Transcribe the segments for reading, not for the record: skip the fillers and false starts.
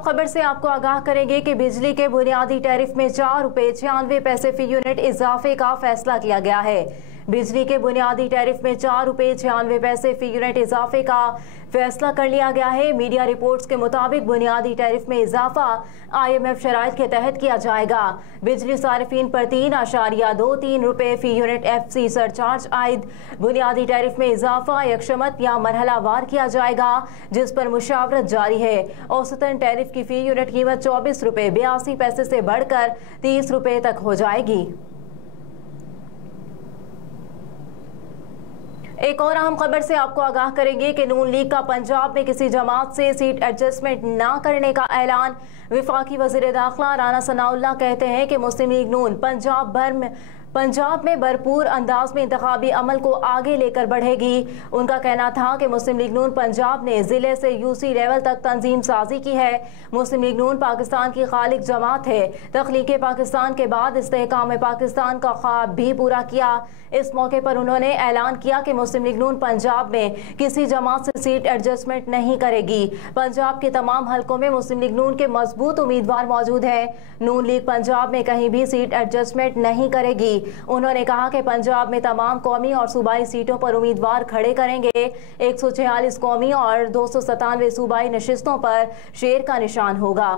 खबर से आपको आगाह करेंगे कि बिजली के बुनियादी टैरिफ में ₹4.96 फी यूनिट इजाफे का फैसला किया गया है। बिजली के बुनियादी टैरिफ में ₹4.96 फी यूनिट इजाफे का फैसला कर लिया गया है। मीडिया रिपोर्ट्स के मुताबिक बुनियादी टैरिफ में इजाफा IMF शराइत के तहत किया जाएगा। बिजली सारिफीन पर ₹3.23 फी यूनिट FC सरचार्ज आयद। बुनियादी टैरिफ में इजाफा यकशमत या मरहलावार किया जाएगा, जिस पर मुशावरत जारी है। औसतन टैरिफ की फी यूनिट कीमत ₹24.82 से बढ़कर ₹30 तक हो जाएगी। एक और अहम खबर से आपको आगाह करेंगे कि नून लीग का पंजाब में किसी जमात से सीट एडजस्टमेंट न करने का ऐलान। वफाकी वज़ीर दाखिला राना सनाउल्लाह कहते हैं कि मुस्लिम लीग नून पंजाब में भरपूर अंदाज में इंतखाबी अमल को आगे लेकर बढ़ेगी। उनका कहना था कि मुस्लिम लीग नून पंजाब ने ज़िले से UC लेवल तक तंजीम साजी की है। मुस्लिम लीग नून पाकिस्तान की खालिक जमात है। तख्लीक़ पाकिस्तान के बाद इस्तेहकाम पाकिस्तान का ख्वाब भी पूरा किया। इस मौके पर उन्होंने ऐलान किया कि मुस्लिम लीग नून पंजाब में किसी जमात से सीट एडजस्टमेंट नहीं करेगी। पंजाब के तमाम हलकों में मुस्लिम लीग नून के मजबूत उम्मीदवार मौजूद हैं। नून लीग पंजाब में कहीं भी सीट एडजस्टमेंट नहीं करेगी। उन्होंने कहा कि पंजाब में तमाम कौमी और सूबाई सीटों पर उम्मीदवार खड़े करेंगे। 146 कौमी और 297 सूबाई नशिस्तों पर शेर का निशान होगा।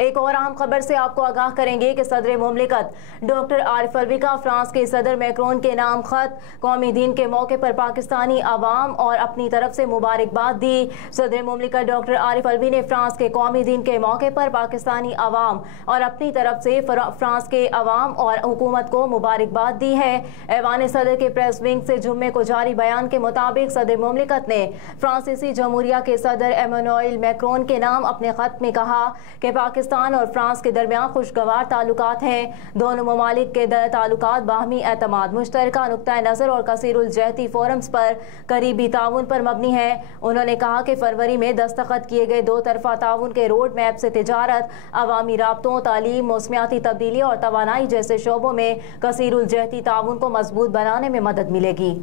एक और अहम खबर से आपको आगाह करेंगे कि सदर मुमलिकत डॉक्टर आरिफ अलवी का फ्रांस के सदर मैक्रोन के नाम खत। कौमी दिन के मौके पर पाकिस्तानी अवाम और अपनी तरफ से मुबारकबाद दी। सदर मुमलिकत डॉक्टर आरिफ अलवी ने फ्रांस के कौमी दिन के मौके पर पाकिस्तानी अवाम और अपनी तरफ से फ्रांस के अवाम और हुकूमत को मुबारकबाद दी है। ऐवान सदर के प्रेस विंग से जुम्मे को जारी बयान के मुताबिक सदर मुमलिकत ने फ्रांसीसी जमहूरिया के सदर एमानुएल मैक्रोन के नाम अपने खत में कहा कि पाकिस्तान और फ्रांस के दरमियान खुशगवार ताल्लुकात हैं। दोनों ममालिक के ताल्लुकात बाहमी एतमाद, मुश्तरका नुक्ता नज़र और कसीरुल जहती फोरम्स पर करीबी ताउन पर मबनी है। उन्होंने कहा कि फरवरी में दस्तखत किए गए 2 तरफा ताउन के रोड मैप से तिजारत, अवामी राब्तों, तालीम, मौसमियाती तब्दीली और तवानाई जैसे शोबों में कसीरुल जहती ताउन को मजबूत बनाने में मदद मिलेगी।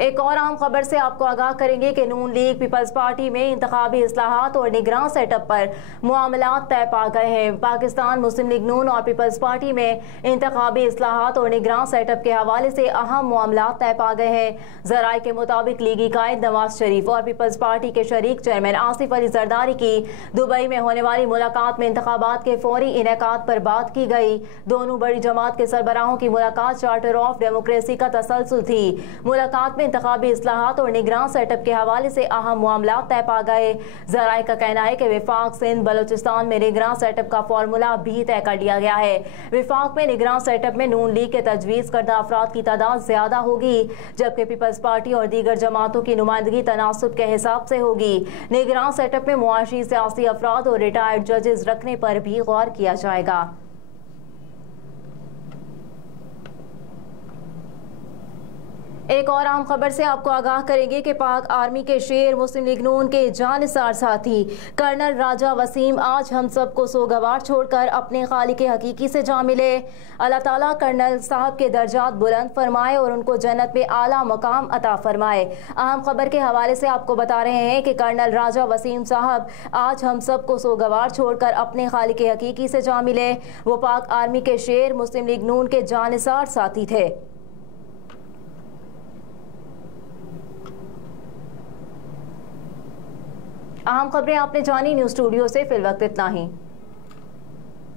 एक और अहम खबर से आपको आगाह करेंगे कि नून लीग पीपल्स पार्टी में इंतखाबी इस्लाहात और निगरान सेटअप पर मामलात तय पा गए हैं। पाकिस्तान मुस्लिम लीग नून और पीपल्स पार्टी में इंतखाबी इस्लाहात और निगरान सेटअप के हवाले से अहम मामलात तय पा गए हैं। ज़राए के मुताबिक लीगी कायद नवाज शरीफ और पीपल्स पार्टी के शरीक चेयरमैन आसिफ अली जरदारी की दुबई में होने वाली मुलाकात में इंतखाबात के फौरी इनेकाद पर बात की गई। दोनों बड़ी जमात के सरबराहों की मुलाकात चार्टर ऑफ डेमोक्रेसी का तसलसल थी। मुलाकात में इंतखाबी इस्लाहात और निगरान सेटअप के हवाले से अहम मामला तय पा गए। ज़राए का कहना है कि विफाक सिंध बलोचिस्तान में निगरान सेटअप का फार्मूला भी तय कर लिया गया है। विफाक में निगरान सेटअप में नून लीग के तजवीज़ करदा अफराद की तादाद ज्यादा होगी, जबकि पीपल्स पार्टी और दीगर जमातों की नुमाइंदगी तनासुब के हिसाब से होगी। निगरान सेटअप में मुआशी सियासी अफराद और रिटायर्ड जजेस रखने पर भी गौर किया जाएगा। एक और अहम खबर से आपको आगाह करेंगे कि पाक आर्मी के शेर मुस्लिम लीग नून के जानिसार साथी कर्नल राजा वसीम आज हम सब को सोगवार छोड़कर अपने खालिक हकीकी से जा मिले। अल्लाह ताला कर्नल साहब के दर्जात बुलंद फरमाए और उनको जन्नत में आला मकाम अता फरमाए। अहम खबर के हवाले से आपको बता रहे हैं कि कर्नल राजा वसीम साहब आज हम सब को सोगवार छोड़कर अपने खालिक हकीकी से जा मिले। वो पाक आर्मी के शेर मुस्लिम लीग नून के जानिसार साथी थे। अहम खबरें आपने जानी। न्यूज़ स्टूडियो से फिलवक्त इतना ही।